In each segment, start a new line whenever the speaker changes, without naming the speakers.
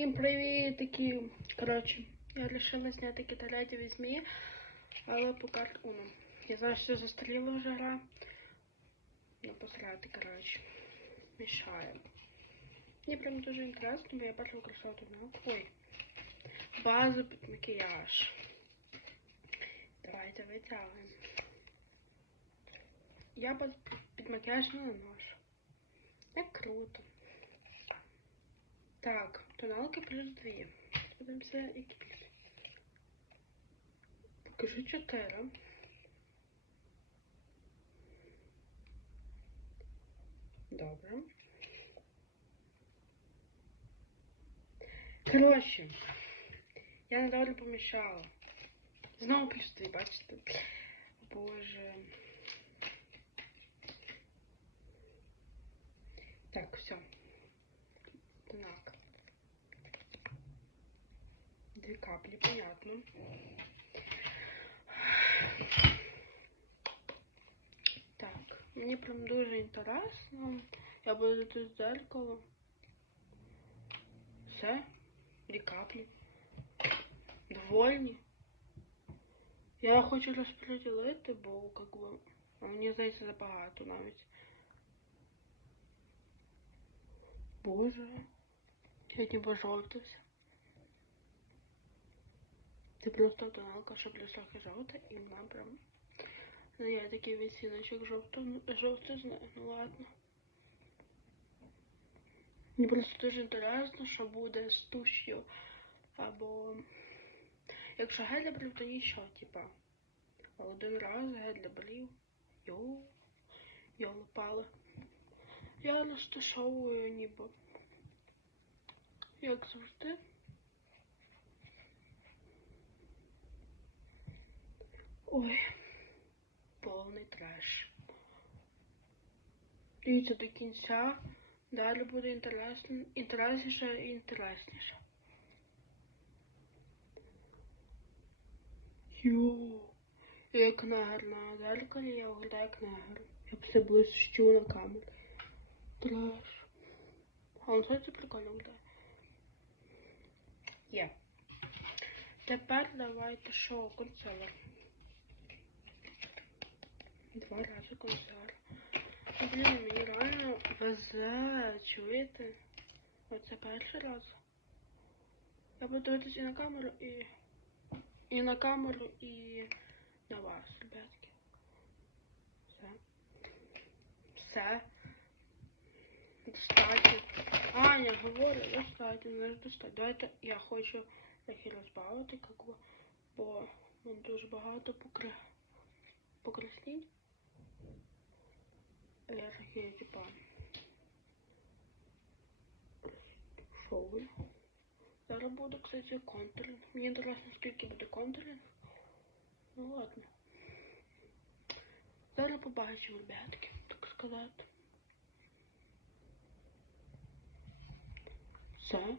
Всім привітики! Коротше, я вирішила зняти киталяді візьмі, але по карт Уно. Я знаю, що застріла вже гра. Ну, посрати, коротше. Мішає. Мені прям дуже інтересно, бо я використала тут науку. Ой. Базу під макіяж. Давайте витягуємо. Я базу під макіяж не наношу. Як круто. Так, тоналки плюс 2. Подивимося, які плюс. Покажи 4. Добре. Коротше, я недавно помішала. Знову плюс 2, бачите? Боже. капли, понятно. Так, мені прям дуже інтересно. Я буду тут зеркало. Все. Дві каплі. Довольні. Я хочу розподілити, бо как бы, а мені здається забагато навіть. Боже. Сьогодні пожовтився. Це просто тоналка, щоб трохи жовта, і вона прям. Ну, я такий відсіночок жовто, жовтизни, ну ладно. Мені просто дуже інтересно, що буде з туш'ю. Або якщо гель для брів, то нічого, типа. А один раз гель для брів. Йоу, я лопала. Я розташовую ніби. Як завжди. Ой, повний треш. Дивіться до кінця. Далі буде інтересно, інтересніше і інтересніше. Йоу, як негр на зеркалі, я виглядаю як негр. Я все блищу на камеру. Треш. А он це прикольно виглядає. Є. Тепер давайте що, консилер. Два рази консилер. Блін, мені реально везе, чуєте? Оце перший раз. Я буду дивитися і на камеру, і... І на камеру, і на вас, ребятки. Все. Все. Достатньо. Аня, говорю, достатньо, не достатньо. Давайте я хочу трохи розбавити, как бо нам дуже багато покри... покраснень. Я трохи, типа, шоу. Зараз буде, кстати, контуринг. Мені інтересно, скільки буде контуринг. Ну ладно. Зараз побачимо, ребятки, так сказати. Все.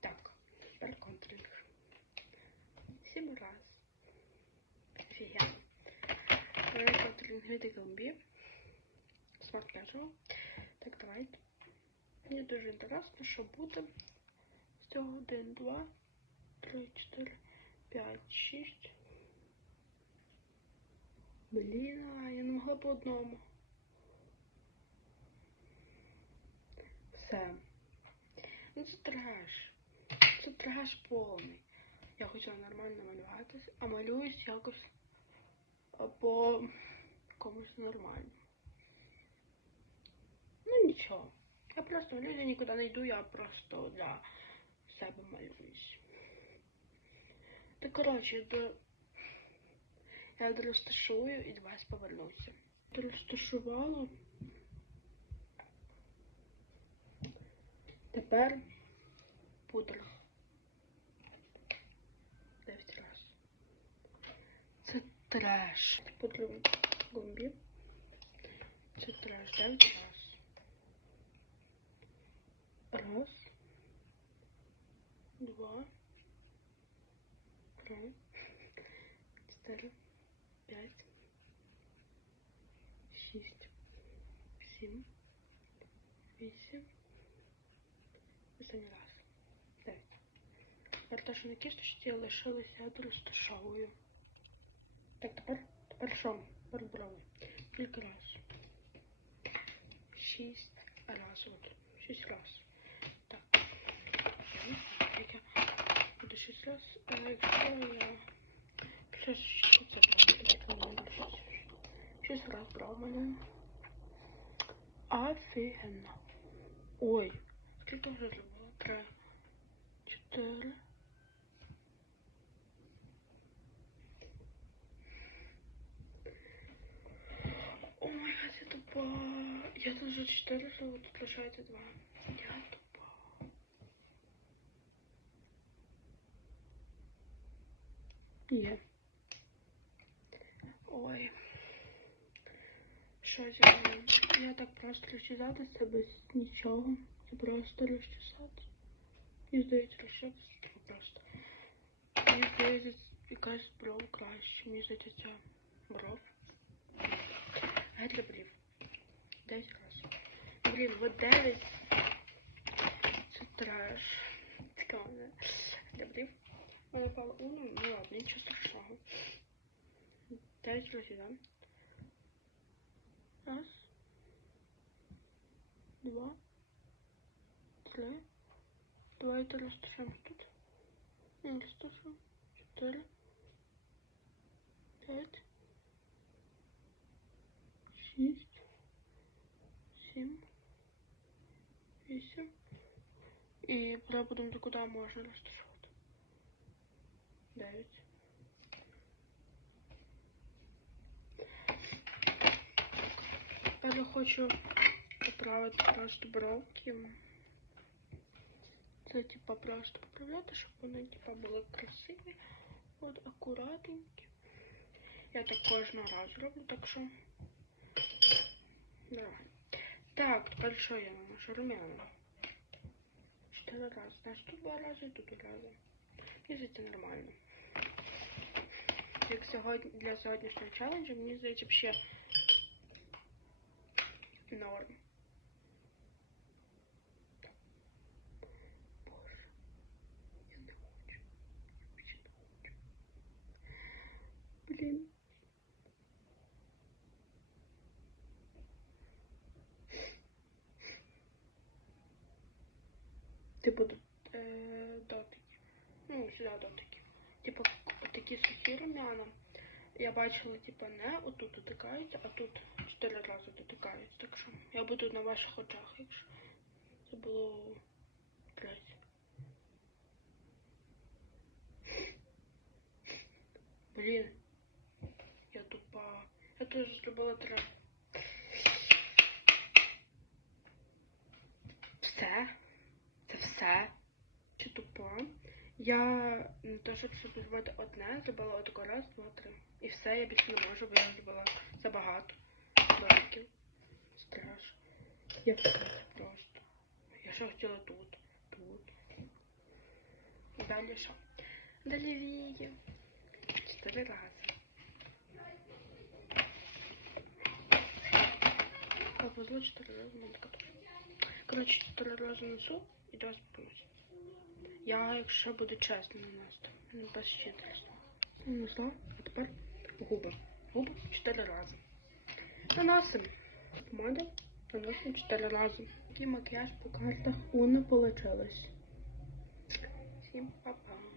Так, тепер контуринг. Сім раз. Офігенно. Тепер контуринг від комбі. Смарт casual. Так, давайте. Мені дуже інтересно, що буде з цього 1, 2, 3, 4, 5, 6. Блін, а я не могла по одному. Все. Ну це треш. Це треш повний. Я хотіла нормально малюватись, а малююсь якось по комусь нормально. Ну нічого. Я просто малюю, я нікуди не йду, я просто для себе малююсь. Так, коротше, до... я розташую і до вас повернуся. Розташувала. Тепер пудра. Дев'ять раз. Це треш. Пудра в гумбі. Це треш. Дев'ять раз. Раз, два, три, чотири, п'ять, шість, сім, вісім, останній раз. Дев'ять. Тепер те, що на кісточці лишилося, я розташовую. Так, тепер, тепер що? Брови. Кілька раз. Шість раз. От. Шість раз. Так. Я буду шість раз. А якщо я... Буде? Шість раз брав мене. Офігенно. Ой. Скільки вже зробила? Три. Чотири. Я тут вже чотири зробила, тут лишається два. Я тупа. Є. Ой. Що зі мною? Я так просто розчесатися без нічого. Це просто розчесати. Мені здається, розчесатися треба просто. Мені здається, якась бров краще. Мені здається, ця бров. Геть для брів. Десять раз. Блін, вот дев'ять. Це треш. Цікаво, не? Для брів. Вона пала уну, ну ладно, нічого страшного. Дев'ять разів, да? Раз. Два. Три. Давайте розташуємо тут. І розташуємо. Чотири. П'ять. Шість. Вісім. І будемо до куди можна розташувати. Дев'ять. Тепер я хочу поправити просто бровки. Це типа просто поправляти, щоб вони типа були красиві. От акуратненькі. Я так кожного разу роблю, так що. Давай. Так, що я наношу румяна? Чотири рази. Значить тут два рази тут два рази. Мені здається нормально. Як сьогодні для сьогоднішнього челенджу, мені здається взагалі норм. Боже, я не хочу. Я більше не хочу. Блін. Типу е, дотики. Ну, сюди дотики. Типу, такі сухі румяна. Я бачила, типу, не отут дотикаються, а тут чотири рази дотикаються. Так що я буду на ваших очах, якщо це було третє. Блін, я тупа. Я теж зробила три. Все? Все? Чи тупа? Я не те, щоб щоб зробити одне, зробила отако раз, два, три. І все, я більше не можу, бо я зробила забагато років. Страшно. Я все просто. Я що хотіла тут, тут. І далі що? Далі вії. Чотири рази. Повезло чотири рази, мамка. Коротше, чотири рази несу і до вас попинусь. Я, якщо буду чесно нас, не без щительства. Нанесла, а тепер губи. Губи чотири рази. Наносимо. Помада наносимо чотири рази. Такий макіяж по картах у не получилось. Всім па-па.